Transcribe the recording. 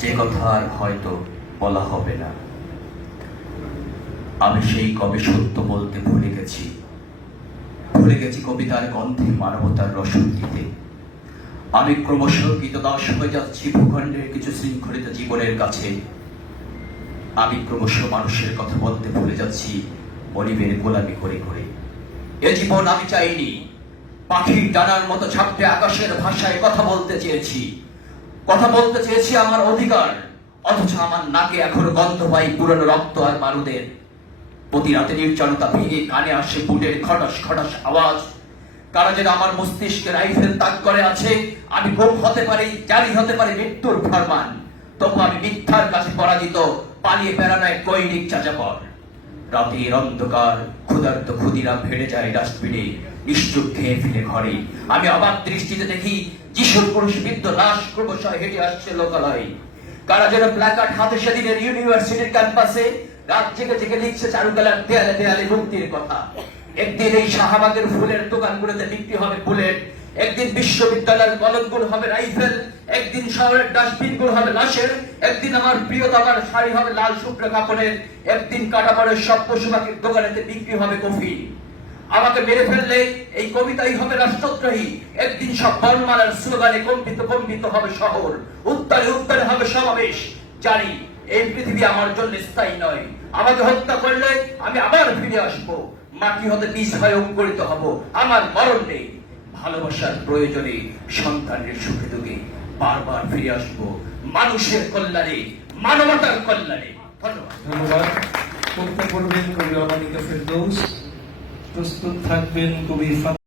যে কথা আর হয়তো বলা হবে না। আমি সেই কবে সত্য বলতে ভুলে গেছি কবিতার গন্ধে মানবতার রসদ দিতে। আমি ক্রমশ গীতদাস হয়ে যাচ্ছি ভূখণ্ডের কিছু শৃঙ্খলিত জীবনের কাছে। আমি ক্রমশ মানুষের কথা বলতে ভুলে যাচ্ছি অলিভের গোলামি করে করে। এ জীবন আমি চাইনি। পাখির ডানার মতো ছাপতে আকাশের ভাষায় কথা বলতে চেয়েছি আমার অধিকার। অথচ আমার নাকে এখনো গন্ধ পাই পুরনো রক্ত আর বারুদের। প্রতি রাতে নির্জনতা ভেঙে কানে আসে বুটের খটাস খটাস আওয়াজ। কারা যেন আমার মস্তিষ্কে রাইফেল তাক করে আছে। আমি গুম হতে পারি, জারি হতে পারি মৃত্যুর ফরমান। তবু আমি মিথ্যার কাছে পরাজিত, পালিয়ে বেড়ানো এক গৈরিক যাযাবর। রাতের অন্ধকার, ক্ষুধার্ত ক্ষুদিরা ভেড়ে যায় ডাস্টবিনে, নিশ্চুপ খেয়ে ফিরে ঘরে। আমি অবাক দৃষ্টিতে দেখি যিশুর ক্রুশবিদ্ধ লাশ ক্রমশ হেঁটে আসছে লোকালয়ে। কারা যেন প্ল্যাকার্ড হাতে সেদিনের ইউনিভার্সিটির ক্যাম্পাসে রাত জেগে জেগে লিখছে চারুকলার দেয়ালে দেয়ালে মুক্তির কথা। একদিন এই শাহবাগের ফুলের দোকানগুলোতে বিক্রি হবে বুলেট, একদিন বিশ্ববিদ্যালয়ের কলেজগুলো হবে রাইফেল, একদিন শহরের ডাস্টবিনগুলো হবে লাশের, একদিন আমার প্রিয়তমার শাড়ি হবে লাল শুভ্র কাপড়ের, একদিন কাটাপাড়ের সব পশু পাখির দোকানেতে বিক্রি হবে কফি। আমাকে মেরে ফেললে এই কবিতাই হবে রাষ্ট্রদ্রোহী। একদিন সব বনমালার স্লোগানে কম্পিত হবে শহর, উত্তরে উত্তরে হবে সমাবেশ। জানি এই পৃথিবী আমার জন্য স্থায়ী নয়। আমাকে হত্যা করলে আমি আবার ফিরে আসবো, মাটি হতে বীজ হয়ে অঙ্কুরিত হব। আমার মরণ নেই। ভালোবাসার প্রয়োজনে, সন্তানের সুখে দুঃখে বারবার ফিরে আসবো, মানুষের কল্যাণে, মানবতার কল্যাণে। ধন্যবাদ। বক্তব্য করবেন কবি অনামিকা ফেরদৌস। প্রস্তুত থাকবেন কবি